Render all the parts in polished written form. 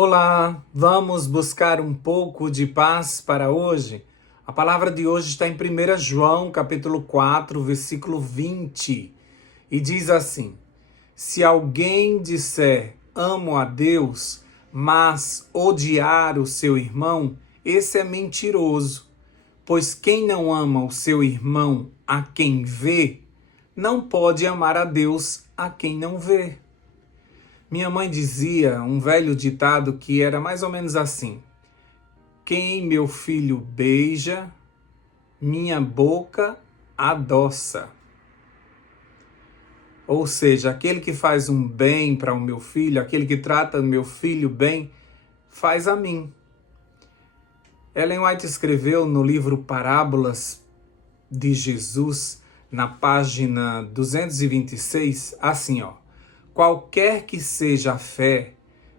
Olá, vamos buscar um pouco de paz para hoje? A palavra de hoje está em 1 João, capítulo 4, versículo 20, e diz assim: Se alguém disser amo a Deus, mas odiar o seu irmão, esse é mentiroso, pois quem não ama o seu irmão a quem vê, não pode amar a Deus a quem não vê. Minha mãe dizia um velho ditado que era mais ou menos assim: quem meu filho beija, minha boca adoça. Ou seja, aquele que faz um bem para o meu filho, aquele que trata o meu filho bem, faz a mim. Ellen White escreveu no livro Parábolas de Jesus, na página 226, assim, qualquer que seja a fé,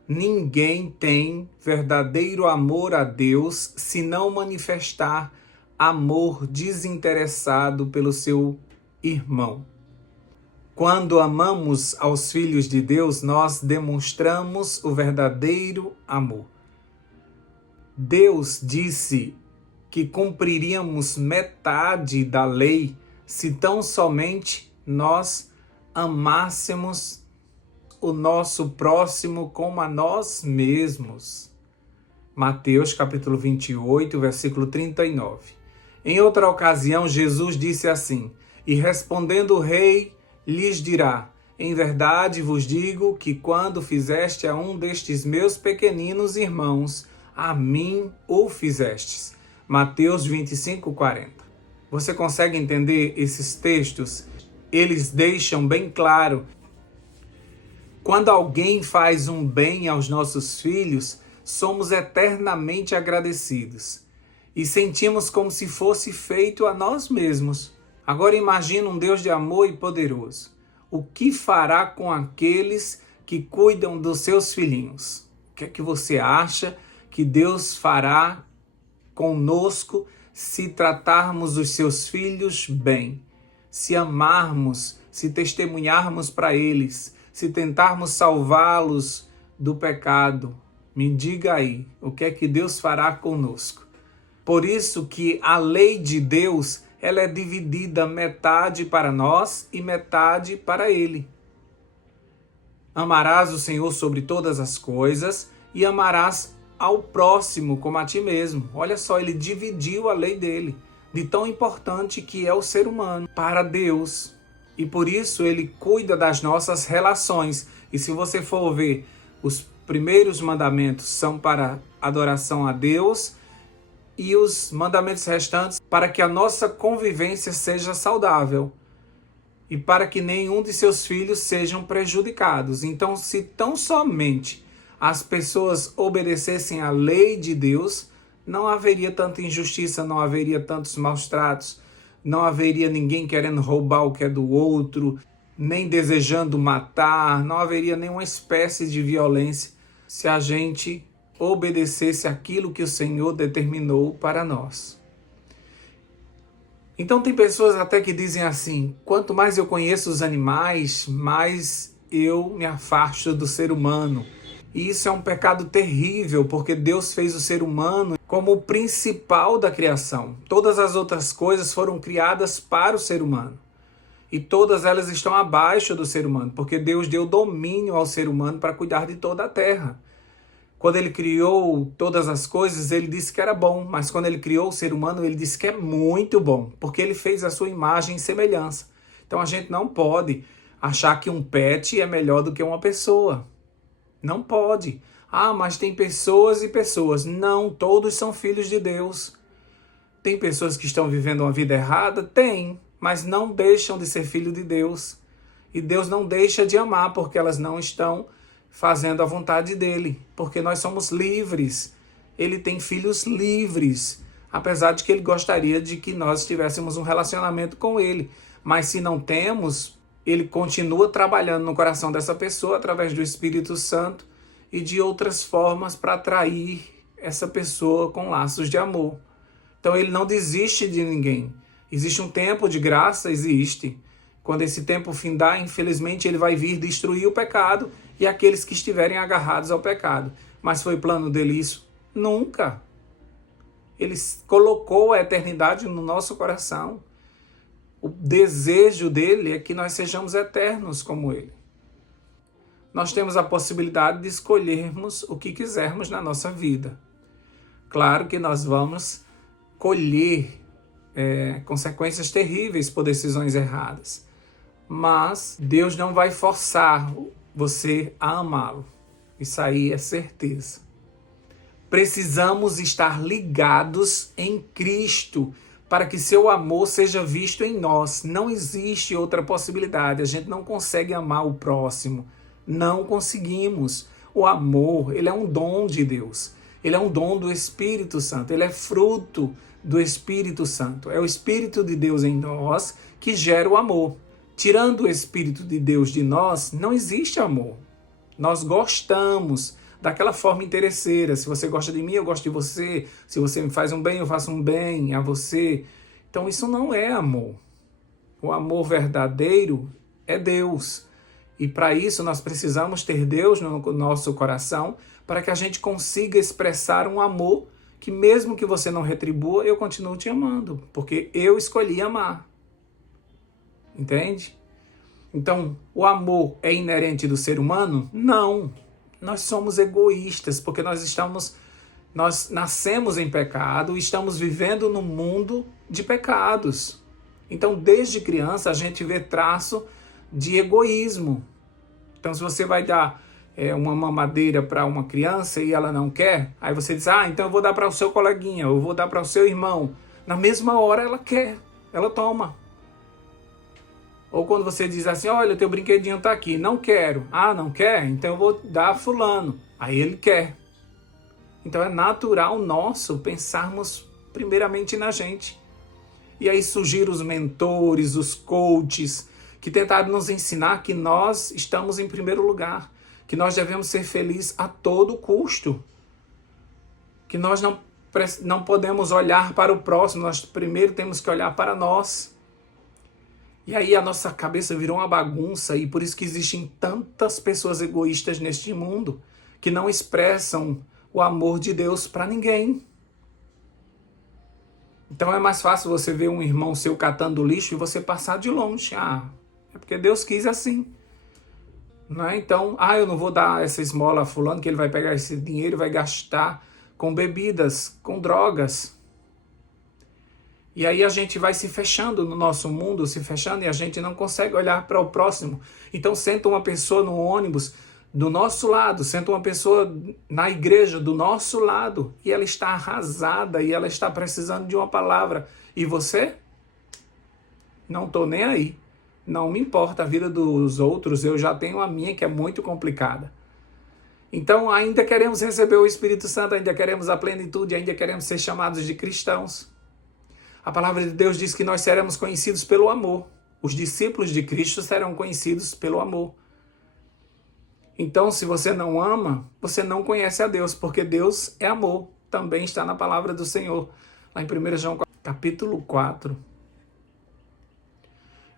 ninguém tem verdadeiro amor a Deus se não manifestar amor desinteressado pelo seu irmão. Quando amamos aos filhos de Deus, nós demonstramos o verdadeiro amor. Deus disse que cumpriríamos metade da lei se tão somente nós amássemos o nosso próximo como a nós mesmos. Mateus capítulo 28, versículo 39. Em outra ocasião, Jesus disse assim: E respondendo o rei, lhes dirá: Em verdade vos digo que quando fizeste a um destes meus pequeninos irmãos, a mim o fizestes. Mateus 25, 40. Você consegue entender esses textos? Eles deixam bem claro: quando alguém faz um bem aos nossos filhos, somos eternamente agradecidos e sentimos como se fosse feito a nós mesmos. Agora imagina um Deus de amor e poderoso. O que fará com aqueles que cuidam dos seus filhinhos? O que é que você acha que Deus fará conosco se tratarmos os seus filhos bem? Se amarmos, se testemunharmos para eles, se tentarmos salvá-los do pecado, me diga aí, o que é que Deus fará conosco? Por isso que a lei de Deus, ela é dividida metade para nós e metade para Ele. Amarás o Senhor sobre todas as coisas e amarás ao próximo como a ti mesmo. Olha só, Ele dividiu a lei dele, de tão importante que é o ser humano para Deus. E por isso ele cuida das nossas relações. E se você for ver, os primeiros mandamentos são para adoração a Deus e os mandamentos restantes para que a nossa convivência seja saudável e para que nenhum de seus filhos sejam prejudicados. Então, se tão somente as pessoas obedecessem à lei de Deus, não haveria tanta injustiça, não haveria tantos maus tratos, não haveria ninguém querendo roubar o que é do outro, nem desejando matar, não haveria nenhuma espécie de violência se a gente obedecesse aquilo que o Senhor determinou para nós. Então tem pessoas até que dizem assim: quanto mais eu conheço os animais, mais eu me afasto do ser humano. E isso é um pecado terrível, porque Deus fez o ser humano como o principal da criação. Todas as outras coisas foram criadas para o ser humano. E todas elas estão abaixo do ser humano, porque Deus deu domínio ao ser humano para cuidar de toda a terra. Quando ele criou todas as coisas, ele disse que era bom, mas quando ele criou o ser humano, ele disse que é muito bom, porque ele fez a sua imagem e semelhança. Então a gente não pode achar que um pet é melhor do que uma pessoa. Não pode. Ah, mas tem pessoas e pessoas. Não, todos são filhos de Deus. Tem pessoas que estão vivendo uma vida errada? Tem, mas não deixam de ser filho de Deus. E Deus não deixa de amar porque elas não estão fazendo a vontade dele. Porque nós somos livres. Ele tem filhos livres. Apesar de que ele gostaria de que nós tivéssemos um relacionamento com ele. Mas se não temos, ele continua trabalhando no coração dessa pessoa através do Espírito Santo e de outras formas para atrair essa pessoa com laços de amor. Então ele não desiste de ninguém. Existe um tempo de graça, existe. Quando esse tempo findar, infelizmente ele vai vir destruir o pecado e aqueles que estiverem agarrados ao pecado. Mas foi plano dele isso? Nunca. Ele colocou a eternidade no nosso coração. O desejo dele é que nós sejamos eternos como ele. Nós temos a possibilidade de escolhermos o que quisermos na nossa vida. Claro que nós vamos colher consequências terríveis por decisões erradas. Mas Deus não vai forçar você a amá-lo. Isso aí é certeza. Precisamos estar ligados em Cristo para que seu amor seja visto em nós. Não existe outra possibilidade. A gente não consegue amar o próximo. Não conseguimos. O amor, ele é um dom de Deus. Ele é um dom do Espírito Santo. Ele é fruto do Espírito Santo. É o Espírito de Deus em nós que gera o amor. Tirando o Espírito de Deus de nós, não existe amor. Nós gostamos daquela forma interesseira. Se você gosta de mim, eu gosto de você. Se você me faz um bem, eu faço um bem a você. Então isso não é amor. O amor verdadeiro é Deus. E para isso nós precisamos ter Deus no nosso coração para que a gente consiga expressar um amor que mesmo que você não retribua, eu continuo te amando. Porque eu escolhi amar. Entende? Então, o amor é inerente do ser humano? Não. Nós somos egoístas, porque nós nascemos em pecado e estamos vivendo num mundo de pecados. Então, desde criança, a gente vê traço de egoísmo. Então, se você vai dar uma mamadeira para uma criança e ela não quer, aí você diz, então eu vou dar para o seu coleguinha, eu vou dar para o seu irmão. Na mesma hora ela quer, ela toma. Ou quando você diz assim, olha, teu brinquedinho está aqui, não quero. Não quer? Então eu vou dar a fulano. Aí ele quer. Então é natural nosso pensarmos primeiramente na gente. E aí surgiram os mentores, os coaches, que tentaram nos ensinar que nós estamos em primeiro lugar, que nós devemos ser felizes a todo custo, que nós não podemos olhar para o próximo, nós primeiro temos que olhar para nós. E aí a nossa cabeça virou uma bagunça e por isso que existem tantas pessoas egoístas neste mundo que não expressam o amor de Deus para ninguém. Então é mais fácil você ver um irmão seu catando lixo e você passar de longe. É porque Deus quis assim. Não é? Então, eu não vou dar essa esmola a fulano que ele vai pegar esse dinheiro e vai gastar com bebidas, com drogas. E aí a gente vai se fechando no nosso mundo, se fechando, e a gente não consegue olhar para o próximo. Então senta uma pessoa no ônibus do nosso lado, senta uma pessoa na igreja do nosso lado, e ela está arrasada, e ela está precisando de uma palavra. E você? Não estou nem aí. Não me importa a vida dos outros, eu já tenho a minha que é muito complicada. Então ainda queremos receber o Espírito Santo, ainda queremos a plenitude, ainda queremos ser chamados de cristãos. A palavra de Deus diz que nós seremos conhecidos pelo amor. Os discípulos de Cristo serão conhecidos pelo amor. Então, se você não ama, você não conhece a Deus, porque Deus é amor. Também está na palavra do Senhor, lá em 1 João capítulo 4.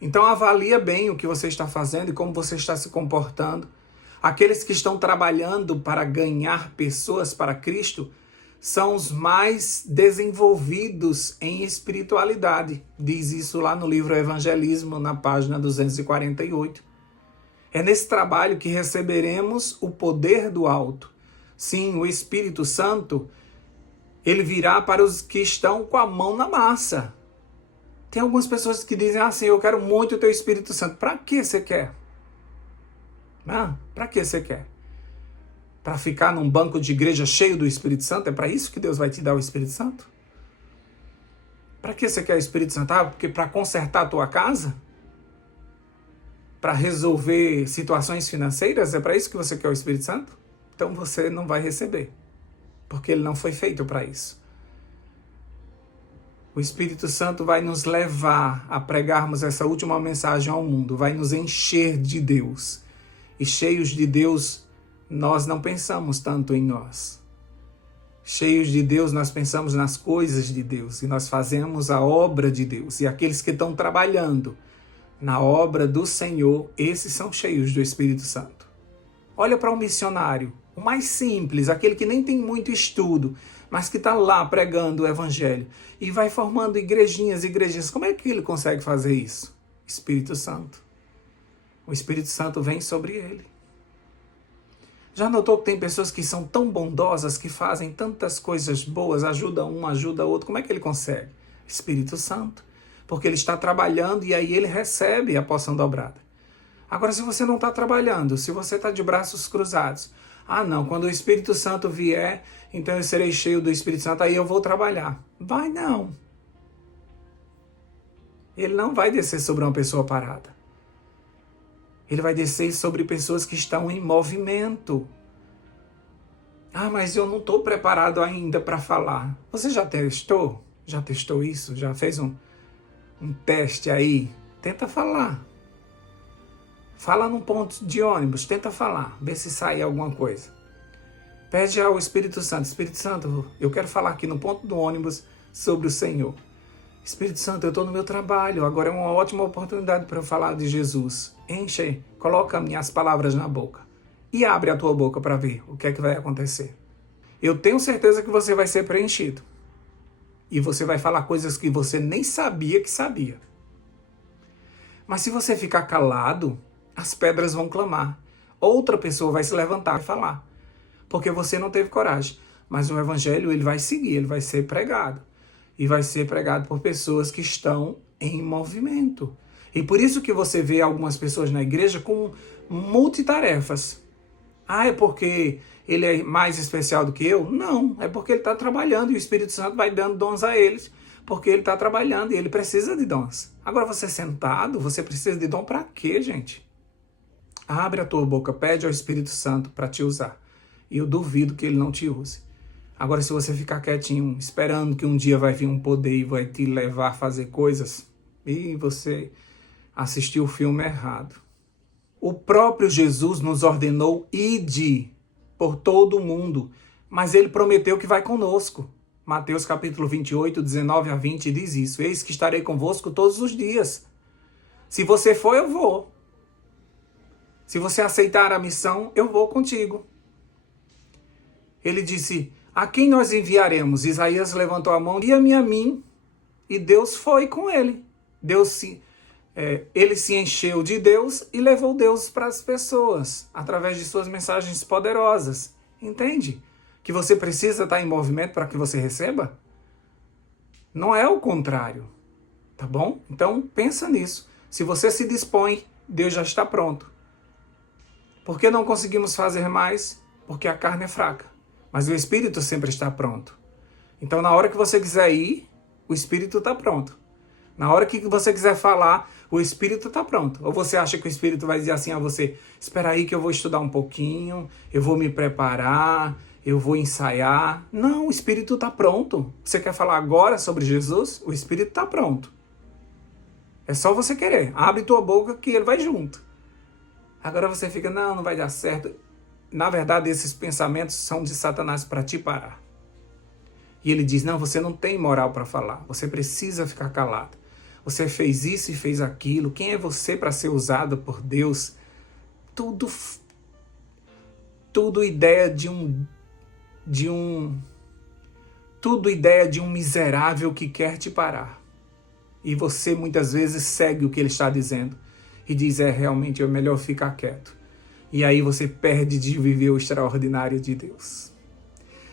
Então, avalia bem o que você está fazendo e como você está se comportando. Aqueles que estão trabalhando para ganhar pessoas para Cristo são os mais desenvolvidos em espiritualidade. Diz isso lá no livro Evangelismo, na página 248. É nesse trabalho que receberemos o poder do alto. Sim, o Espírito Santo, ele virá para os que estão com a mão na massa. Tem algumas pessoas que dizem assim, eu quero muito o teu Espírito Santo. Para que você quer? Para que você quer? Para ficar num banco de igreja cheio do Espírito Santo? É para isso que Deus vai te dar o Espírito Santo? Para que você quer o Espírito Santo? Porque para consertar a tua casa? Para resolver situações financeiras? É para isso que você quer o Espírito Santo? Então você não vai receber. Porque ele não foi feito para isso. O Espírito Santo vai nos levar a pregarmos essa última mensagem ao mundo. Vai nos encher de Deus. E cheios de Deus, nós não pensamos tanto em nós. Cheios de Deus, nós pensamos nas coisas de Deus e nós fazemos a obra de Deus. E aqueles que estão trabalhando na obra do Senhor, esses são cheios do Espírito Santo. Olha para um missionário. o mais simples, aquele que nem tem muito estudo, mas que está lá pregando o evangelho e vai formando igrejinhas. Como é que ele consegue fazer isso? Espírito Santo. O Espírito Santo vem sobre ele. Já notou que tem pessoas que são tão bondosas, que fazem tantas coisas boas, ajuda um, ajuda outro? Como é que ele consegue? Espírito Santo. Porque ele está trabalhando e aí ele recebe a porção dobrada. Agora, se você não está trabalhando, se você está de braços cruzados, não, quando o Espírito Santo vier, então eu serei cheio do Espírito Santo, aí eu vou trabalhar. Vai não. Ele não vai descer sobre uma pessoa parada. Ele vai descer sobre pessoas que estão em movimento. Mas eu não estou preparado ainda para falar. Você já testou? Já testou isso? Já fez um teste aí? Tenta falar. Fala num ponto de ônibus, tenta falar, vê se sai alguma coisa. Pede ao Espírito Santo, Espírito Santo, eu quero falar aqui no ponto do ônibus sobre o Senhor. Espírito Santo, eu estou no meu trabalho, agora é uma ótima oportunidade para eu falar de Jesus. Enche, coloca minhas palavras na boca e abre a tua boca para ver o que é que vai acontecer. Eu tenho certeza que você vai ser preenchido e você vai falar coisas que você nem sabia que sabia. Mas se você ficar calado, as pedras vão clamar. Outra pessoa vai se levantar e falar. Porque você não teve coragem. Mas o evangelho ele vai seguir, ele vai ser pregado. E vai ser pregado por pessoas que estão em movimento. E por isso que você vê algumas pessoas na igreja com multitarefas. É porque ele é mais especial do que eu? Não, é porque ele está trabalhando e o Espírito Santo vai dando dons a eles. Porque ele está trabalhando e ele precisa de dons. Agora você sentado, você precisa de dom para quê, gente? Abre a tua boca, pede ao Espírito Santo para te usar. E eu duvido que ele não te use. Agora, se você ficar quietinho, esperando que um dia vai vir um poder e vai te levar a fazer coisas, e você assistiu o filme errado. O próprio Jesus nos ordenou ide por todo o mundo, mas ele prometeu que vai conosco. Mateus capítulo 28, 19 a 20 diz isso. Eis que estarei convosco todos os dias. Se você for, eu vou. Se você aceitar a missão, eu vou contigo. Ele disse, a quem nós enviaremos? Isaías levantou a mão, envia-me a mim. E Deus foi com ele. Ele se encheu de Deus e levou Deus para as pessoas, através de suas mensagens poderosas. Entende? Que você precisa estar em movimento para que você receba? Não é o contrário. Tá bom? Então, pensa nisso. Se você se dispõe, Deus já está pronto. Por que não conseguimos fazer mais? Porque a carne é fraca. Mas o Espírito sempre está pronto. Então, na hora que você quiser ir, o Espírito está pronto. Na hora que você quiser falar, o Espírito está pronto. Ou você acha que o Espírito vai dizer assim a você, espera aí que eu vou estudar um pouquinho, eu vou me preparar, eu vou ensaiar. Não, o Espírito está pronto. Você quer falar agora sobre Jesus? O Espírito está pronto. É só você querer. Abre tua boca que ele vai junto. Agora você fica, não vai dar certo. Na verdade, esses pensamentos são de Satanás para te parar. E ele diz, não, você não tem moral para falar. Você precisa ficar calado. Você fez isso e fez aquilo. Quem é você para ser usado por Deus? Tudo ideia de um miserável que quer te parar. E você muitas vezes segue o que ele está dizendo. E diz, realmente é melhor ficar quieto. E aí você perde de viver o extraordinário de Deus.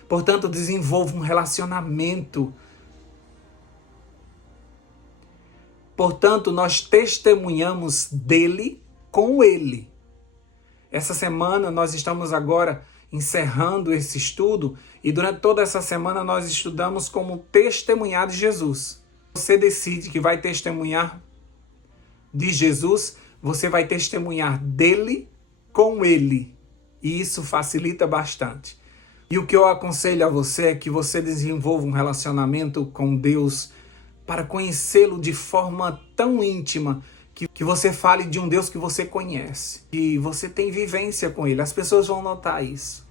Portanto, desenvolva um relacionamento. Portanto, nós testemunhamos dele com ele. Essa semana nós estamos agora encerrando esse estudo e durante toda essa semana nós estudamos como testemunhar de Jesus. Você decide que vai testemunhar de Jesus, você vai testemunhar dele com ele. E isso facilita bastante. E o que eu aconselho a você é que você desenvolva um relacionamento com Deus para conhecê-lo de forma tão íntima que você fale de um Deus que você conhece. E você tem vivência com ele. As pessoas vão notar isso.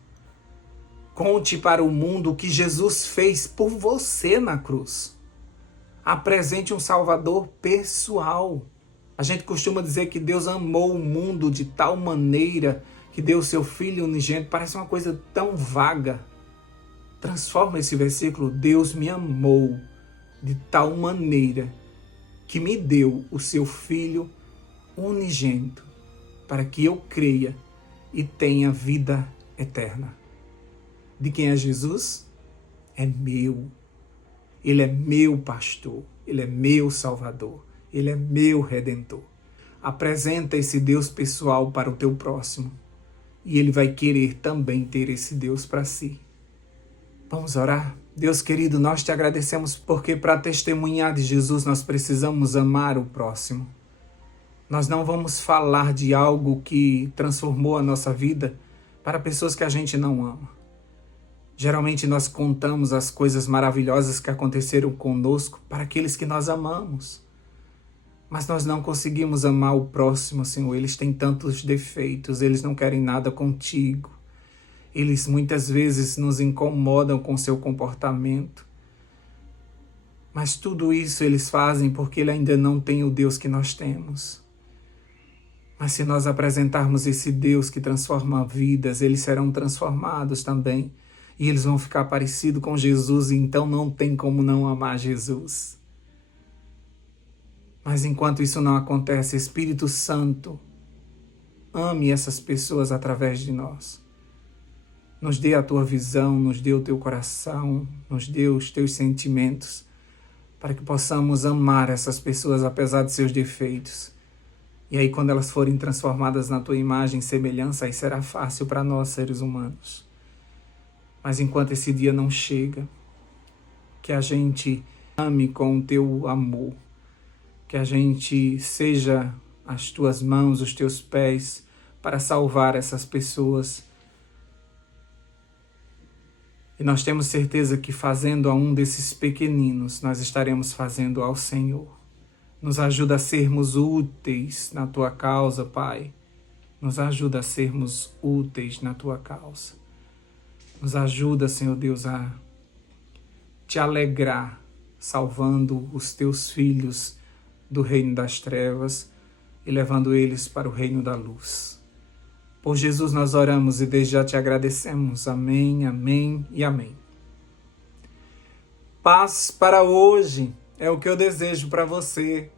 Conte para o mundo o que Jesus fez por você na cruz. Apresente um Salvador pessoal. A gente costuma dizer que Deus amou o mundo de tal maneira que deu o seu Filho unigênito, parece uma coisa tão vaga. Transforma esse versículo: Deus me amou de tal maneira que me deu o seu Filho unigênito, para que eu creia e tenha vida eterna. De quem é Jesus? É meu. Ele é meu pastor, Ele é meu salvador, Ele é meu redentor. Apresenta esse Deus pessoal para o teu próximo e ele vai querer também ter esse Deus para si. Vamos orar? Deus querido, nós te agradecemos porque para testemunhar de Jesus nós precisamos amar o próximo. Nós não vamos falar de algo que transformou a nossa vida para pessoas que a gente não ama. Geralmente nós contamos as coisas maravilhosas que aconteceram conosco para aqueles que nós amamos. Mas nós não conseguimos amar o próximo, Senhor. Eles têm tantos defeitos, eles não querem nada contigo. Eles muitas vezes nos incomodam com seu comportamento. Mas tudo isso eles fazem porque ele ainda não tem o Deus que nós temos. Mas se nós apresentarmos esse Deus que transforma vidas, eles serão transformados também. E eles vão ficar parecidos com Jesus, e então não tem como não amar Jesus. Mas enquanto isso não acontece, Espírito Santo, ame essas pessoas através de nós. Nos dê a tua visão, nos dê o teu coração, nos dê os teus sentimentos, para que possamos amar essas pessoas apesar de seus defeitos. E aí quando elas forem transformadas na tua imagem e semelhança, aí será fácil para nós, seres humanos. Mas enquanto esse dia não chega, que a gente ame com o teu amor, que a gente seja as tuas mãos, os teus pés, para salvar essas pessoas. E nós temos certeza que fazendo a um desses pequeninos, nós estaremos fazendo ao Senhor. Nos ajuda a sermos úteis na tua causa, Pai. Nos ajuda a sermos úteis na tua causa. Nos ajuda, Senhor Deus, a te alegrar, salvando os teus filhos do reino das trevas e levando eles para o reino da luz. Por Jesus nós oramos e desde já te agradecemos. Amém, amém e amém. Paz para hoje é o que eu desejo para você.